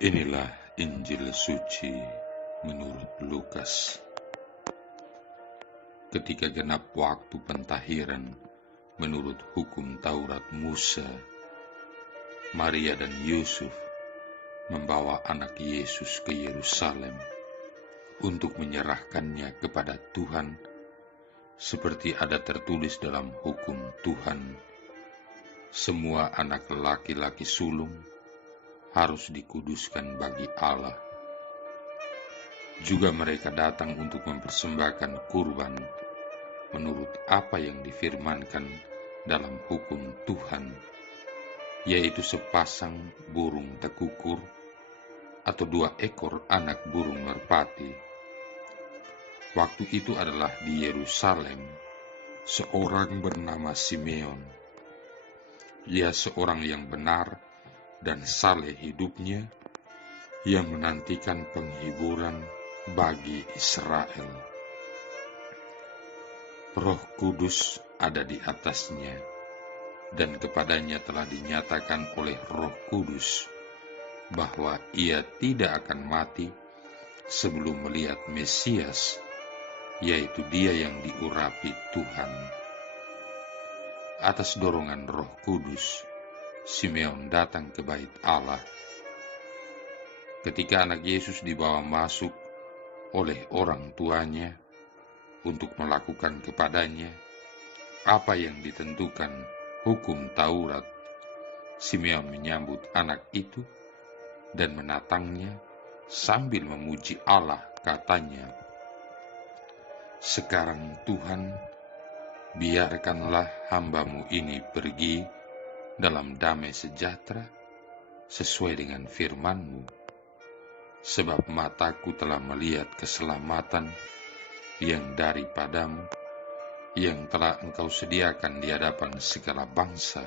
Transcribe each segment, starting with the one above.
Inilah Injil suci menurut Lukas. Ketika genap waktu pentahiran menurut hukum Taurat Musa, Maria dan Yusuf membawa anak Yesus ke Yerusalem untuk menyerahkannya kepada Tuhan, seperti ada tertulis dalam hukum Tuhan. Semua anak laki-laki sulung harus dikuduskan bagi Allah. Juga mereka datang untuk mempersembahkan kurban menurut apa yang difirmankan dalam hukum Tuhan, yaitu sepasang burung tekukur atau 2 ekor anak burung merpati. Waktu itu adalah di Yerusalem seorang bernama Simeon. Ia seorang yang benar dan saleh hidupnya, yang menantikan penghiburan bagi Israel. Roh Kudus ada di atasnya, dan kepadanya telah dinyatakan oleh Roh Kudus bahwa ia tidak akan mati sebelum melihat Mesias, yaitu Dia yang diurapi Tuhan. Atas dorongan Roh Kudus, Simeon datang ke bait Allah. Ketika anak Yesus dibawa masuk oleh orang tuanya untuk melakukan kepadanya apa yang ditentukan hukum Taurat, Simeon menyambut anak itu dan menatangnya sambil memuji Allah, katanya, "Sekarang Tuhan, biarkanlah hamba-Mu ini pergi dalam damai sejahtera sesuai dengan firman-Mu, sebab mataku telah melihat keselamatan yang daripadamu, yang telah Engkau sediakan di hadapan segala bangsa,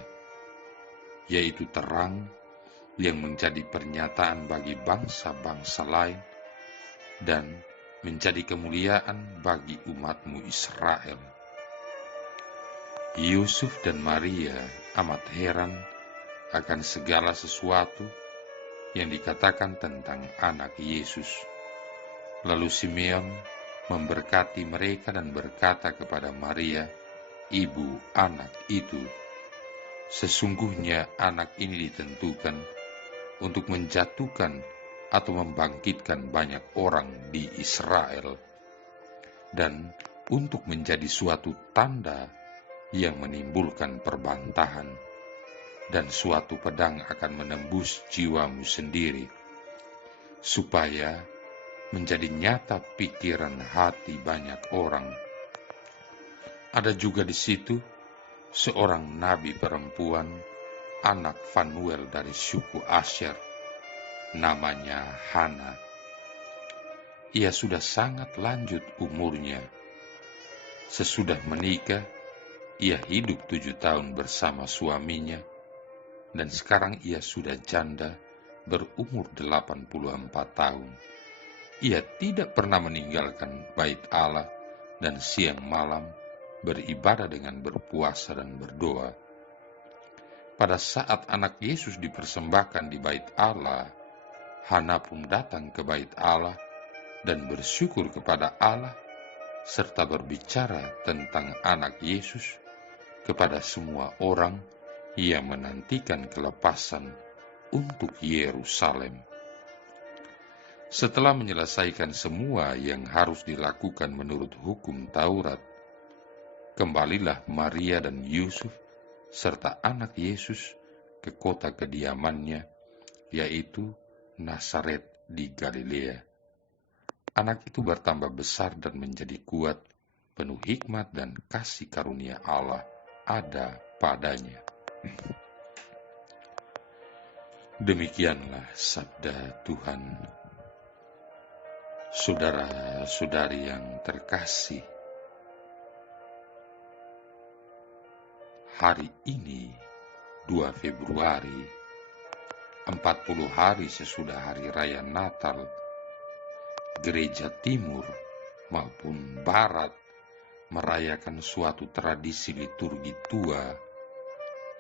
yaitu terang yang menjadi pernyataan bagi bangsa-bangsa lain dan menjadi kemuliaan bagi umat-Mu Israel." Yusuf dan Maria amat heran akan segala sesuatu yang dikatakan tentang anak Yesus. Lalu Simeon memberkati mereka dan berkata kepada Maria, ibu anak itu, "Sesungguhnya anak ini ditentukan untuk menjatuhkan atau membangkitkan banyak orang di Israel, dan untuk menjadi suatu tanda yang menimbulkan perbantahan, dan suatu pedang akan menembus jiwamu sendiri, supaya menjadi nyata pikiran hati banyak orang." Ada juga di situ seorang nabi perempuan, anak Fanuel dari suku Asher, namanya Hana. Ia sudah sangat lanjut umurnya. Sesudah menikah, ia hidup 7 tahun bersama suaminya, dan sekarang ia sudah janda berumur 84 tahun. Ia tidak pernah meninggalkan bait Allah dan siang malam beribadah dengan berpuasa dan berdoa. Pada saat anak Yesus dipersembahkan di bait Allah, Hana pun datang ke bait Allah dan bersyukur kepada Allah, serta berbicara tentang anak Yesus kepada semua orang yang menantikan kelepasan untuk Yerusalem. Setelah menyelesaikan semua yang harus dilakukan menurut hukum Taurat, kembalilah Maria dan Yusuf serta anak Yesus ke kota kediamannya, yaitu Nazaret di Galilea. Anak itu bertambah besar dan menjadi kuat, penuh hikmat dan kasih karunia Allah ada padanya. Demikianlah sabda Tuhan. Saudara-saudari yang terkasih, hari ini 2 Februari, 40 hari sesudah hari raya Natal, gereja timur maupun barat merayakan suatu tradisi liturgi tua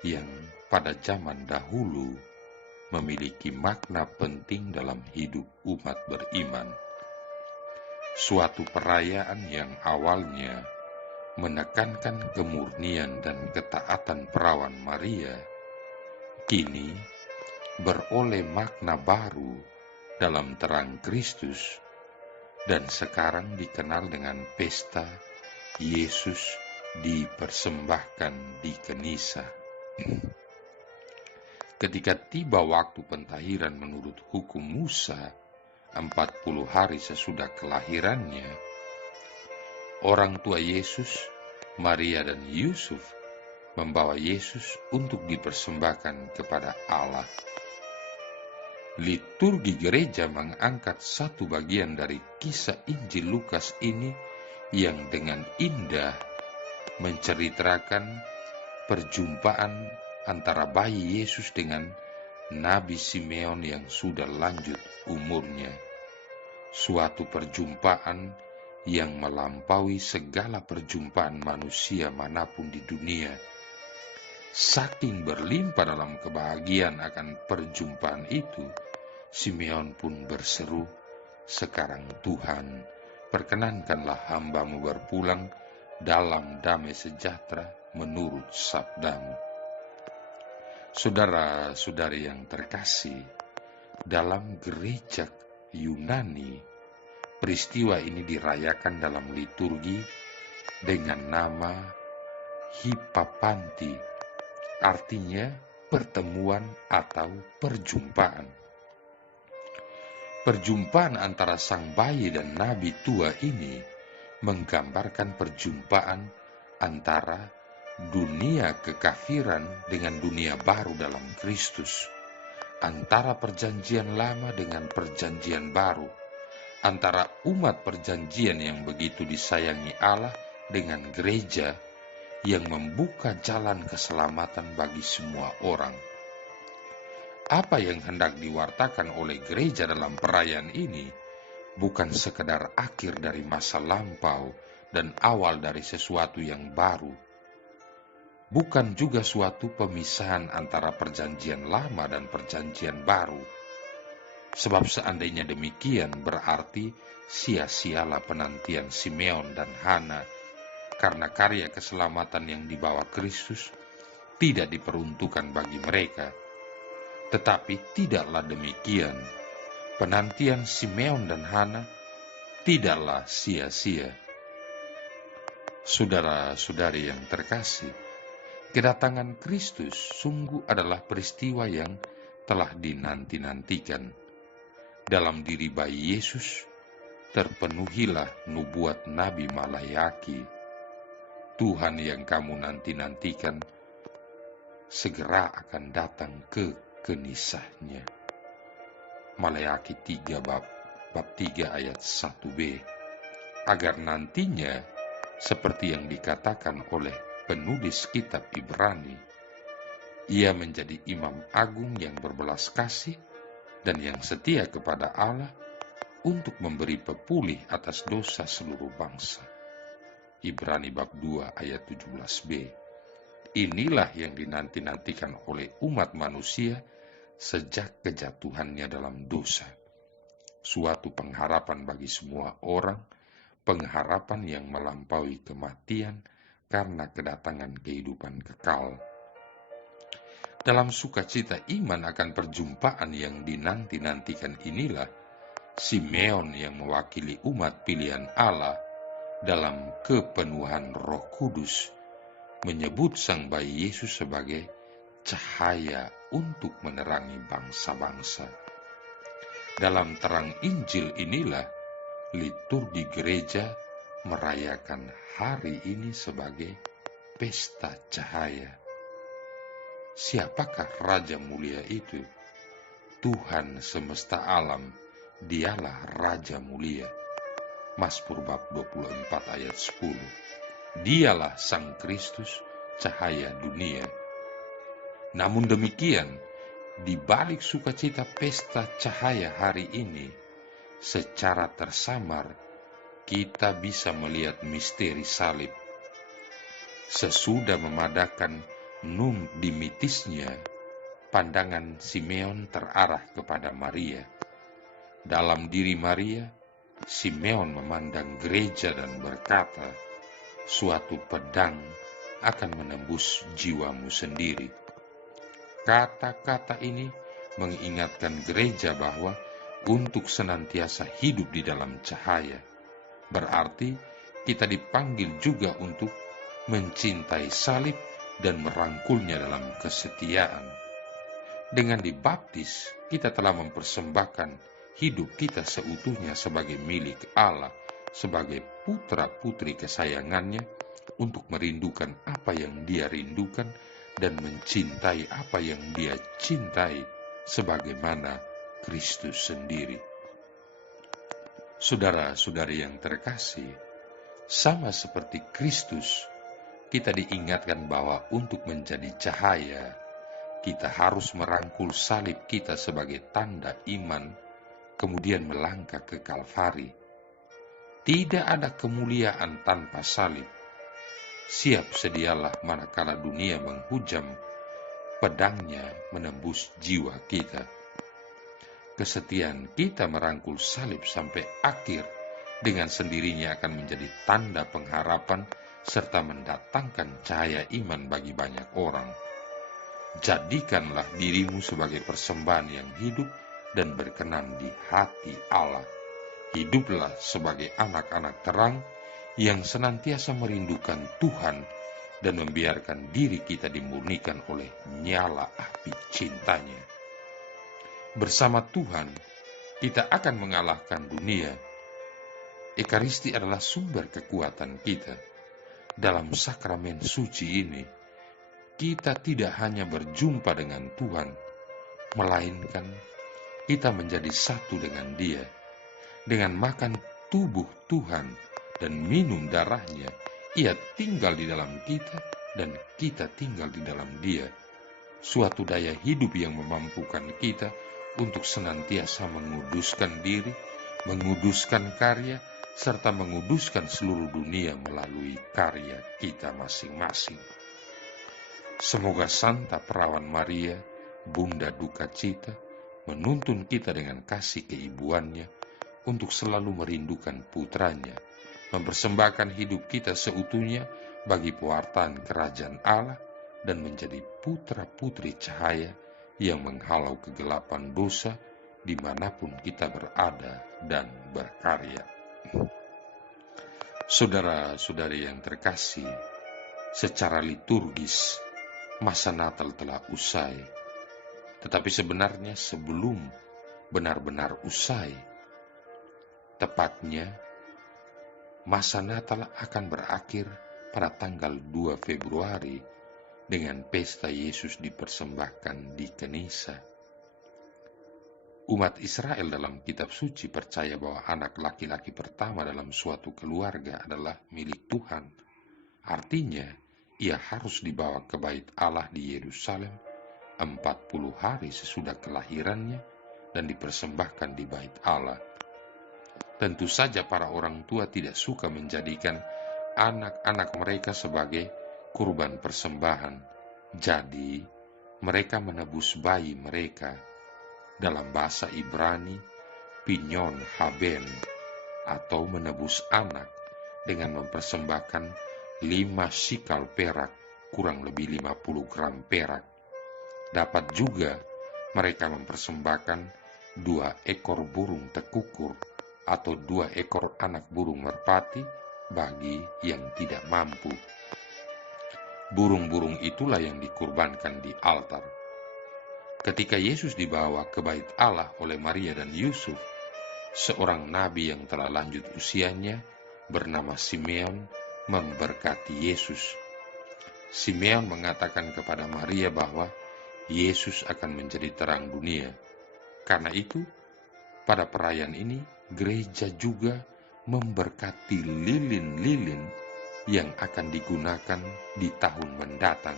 yang pada zaman dahulu memiliki makna penting dalam hidup umat beriman. Suatu perayaan yang awalnya menekankan kemurnian dan ketaatan perawan Maria, kini beroleh makna baru dalam terang Kristus dan sekarang dikenal dengan pesta Yesus dipersembahkan di Kenisa. Ketika tiba waktu pentahiran menurut hukum Musa, 40 hari sesudah kelahirannya, orang tua Yesus, Maria dan Yusuf, membawa Yesus untuk dipersembahkan kepada Allah. Liturgi gereja mengangkat satu bagian dari kisah Injil Lukas ini yang dengan indah menceritakan perjumpaan antara bayi Yesus dengan Nabi Simeon yang sudah lanjut umurnya. Suatu perjumpaan yang melampaui segala perjumpaan manusia manapun di dunia. Saking berlimpah dalam kebahagiaan akan perjumpaan itu, Simeon pun berseru, "Sekarang Tuhan, perkenankanlah hamba-Mu berpulang dalam damai sejahtera menurut sabda-Mu." Saudara-saudari yang terkasih, dalam gereja Yunani, peristiwa ini dirayakan dalam liturgi dengan nama Hippapanti, artinya pertemuan atau perjumpaan. Perjumpaan antara sang bayi dan nabi tua ini menggambarkan perjumpaan antara dunia kekafiran dengan dunia baru dalam Kristus, antara perjanjian lama dengan perjanjian baru, antara umat perjanjian yang begitu disayangi Allah dengan gereja yang membuka jalan keselamatan bagi semua orang. Apa yang hendak diwartakan oleh gereja dalam perayaan ini bukan sekedar akhir dari masa lampau dan awal dari sesuatu yang baru. Bukan juga suatu pemisahan antara perjanjian lama dan perjanjian baru. Sebab seandainya demikian berarti sia-sialah penantian Simeon dan Hana, karena karya keselamatan yang dibawa Kristus tidak diperuntukkan bagi mereka. Tetapi tidaklah demikian. Penantian Simeon dan Hana tidaklah sia-sia. Saudara-saudari yang terkasih, kedatangan Kristus sungguh adalah peristiwa yang telah dinanti-nantikan. Dalam diri bayi Yesus terpenuhilah nubuat Nabi Malayaki. Tuhan yang kamu nanti-nantikan segera akan datang ke Kenisahnya. Malayaki 3 bab 3 ayat 1b. Agar nantinya, seperti yang dikatakan oleh penulis kitab Ibrani, ia menjadi imam agung yang berbelas kasih dan yang setia kepada Allah untuk memberi pepulih atas dosa seluruh bangsa. Ibrani bab 2 ayat 17b. Inilah yang dinanti-nantikan oleh umat manusia sejak kejatuhannya dalam dosa. Suatu pengharapan bagi semua orang, pengharapan yang melampaui kematian karena kedatangan kehidupan kekal. Dalam sukacita iman akan perjumpaan yang dinanti-nantikan inilah, Simeon yang mewakili umat pilihan Allah dalam kepenuhan Roh Kudus menyebut sang bayi Yesus sebagai cahaya untuk menerangi bangsa-bangsa. Dalam terang Injil inilah liturgi gereja merayakan hari ini sebagai pesta cahaya. Siapakah Raja mulia itu? Tuhan semesta alam, dialah Raja mulia. Mazmur bab 24 ayat 10. Dialah Sang Kristus, cahaya dunia. Namun demikian, di balik sukacita pesta cahaya hari ini, secara tersamar kita bisa melihat misteri salib. Sesudah memadakan nun dimitisnya, pandangan Simeon terarah kepada Maria. Dalam diri Maria, Simeon memandang gereja dan berkata, "Suatu pedang akan menembus jiwamu sendiri." Kata-kata ini mengingatkan gereja bahwa untuk senantiasa hidup di dalam cahaya, berarti kita dipanggil juga untuk mencintai salib dan merangkulnya dalam kesetiaan. Dengan dibaptis, kita telah mempersembahkan hidup kita seutuhnya sebagai milik Allah, sebagai putra-putri kesayangannya, untuk merindukan apa yang Dia rindukan dan mencintai apa yang Dia cintai, sebagaimana Kristus sendiri. Saudara-saudari yang terkasih, sama seperti Kristus, kita diingatkan bahwa untuk menjadi cahaya, kita harus merangkul salib kita sebagai tanda iman, kemudian melangkah ke Kalvari. Tidak ada kemuliaan tanpa salib. Siap sedialah manakala dunia menghujam, pedangnya menembus jiwa kita. Kesetiaan kita merangkul salib sampai akhir dengan sendirinya akan menjadi tanda pengharapan serta mendatangkan cahaya iman bagi banyak orang. Jadikanlah dirimu sebagai persembahan yang hidup dan berkenan di hati Allah. Hiduplah sebagai anak-anak terang yang senantiasa merindukan Tuhan dan membiarkan diri kita dimurnikan oleh nyala api cintanya. Bersama Tuhan, kita akan mengalahkan dunia. Ekaristi adalah sumber kekuatan kita. Dalam sakramen suci ini, kita tidak hanya berjumpa dengan Tuhan, melainkan kita menjadi satu dengan Dia. Dengan makan tubuh Tuhan dan minum darahnya, Ia tinggal di dalam kita dan kita tinggal di dalam Dia. Suatu daya hidup yang memampukan kita untuk senantiasa menguduskan diri, menguduskan karya, serta menguduskan seluruh dunia melalui karya kita masing-masing. Semoga Santa Perawan Maria, Bunda Duka Cita, menuntun kita dengan kasih keibuannya untuk selalu merindukan putranya, mempersembahkan hidup kita seutuhnya bagi pewartaan kerajaan Allah, dan menjadi putra-putri cahaya yang menghalau kegelapan dosa dimanapun kita berada dan berkarya. Saudara-saudari yang terkasih, secara liturgis masa Natal telah usai, tetapi sebenarnya sebelum benar-benar usai, tepatnya masa Natal akan berakhir pada tanggal 2 Februari dengan pesta Yesus dipersembahkan di Kenisa. Umat Israel dalam kitab suci percaya bahwa anak laki-laki pertama dalam suatu keluarga adalah milik Tuhan. Artinya, ia harus dibawa ke bait Allah di Yerusalem 40 hari sesudah kelahirannya dan dipersembahkan di bait Allah. Tentu saja para orang tua tidak suka menjadikan anak-anak mereka sebagai kurban persembahan. Jadi, mereka menebus bayi mereka. Dalam bahasa Ibrani, pinyon haben, atau menebus anak dengan mempersembahkan 5 sikal perak, kurang lebih 50 gram perak. Dapat juga mereka mempersembahkan 2 ekor burung tekukur atau 2 ekor anak burung merpati bagi yang tidak mampu. Burung-burung itulah yang dikurbankan di altar. Ketika Yesus dibawa ke bait Allah oleh Maria dan Yusuf, seorang nabi yang telah lanjut usianya bernama Simeon memberkati Yesus. Simeon mengatakan kepada Maria bahwa Yesus akan menjadi terang dunia. Karena itu, pada perayaan ini, gereja juga memberkati lilin-lilin yang akan digunakan di tahun mendatang.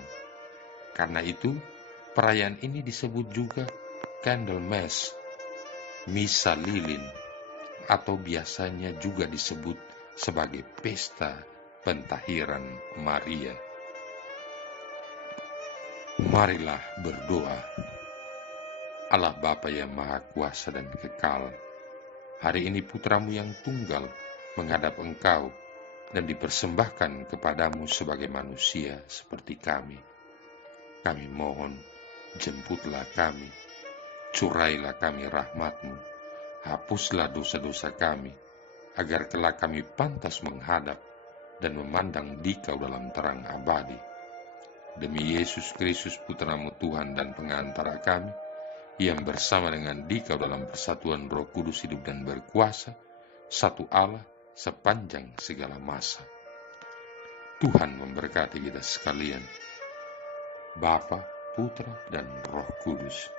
Karena itu, perayaan ini disebut juga Candlemas, Misa Lilin, atau biasanya juga disebut sebagai Pesta Pentahiran Maria. Marilah berdoa. Allah Bapa yang Maha Kuasa dan Kekal, hari ini putramu yang tunggal menghadap Engkau dan dipersembahkan kepadamu sebagai manusia seperti kami. Kami mohon, jemputlah kami, curailah kami rahmat-Mu, hapuslah dosa-dosa kami, agar kelak kami pantas menghadap dan memandang Dikau dalam terang abadi. Demi Yesus Kristus Putramu Tuhan dan pengantara kami, yang bersama dengan Dikau dalam persatuan Roh Kudus hidup dan berkuasa, satu Allah sepanjang segala masa. Tuhan memberkati kita sekalian, Bapa, Putra, dan Roh Kudus.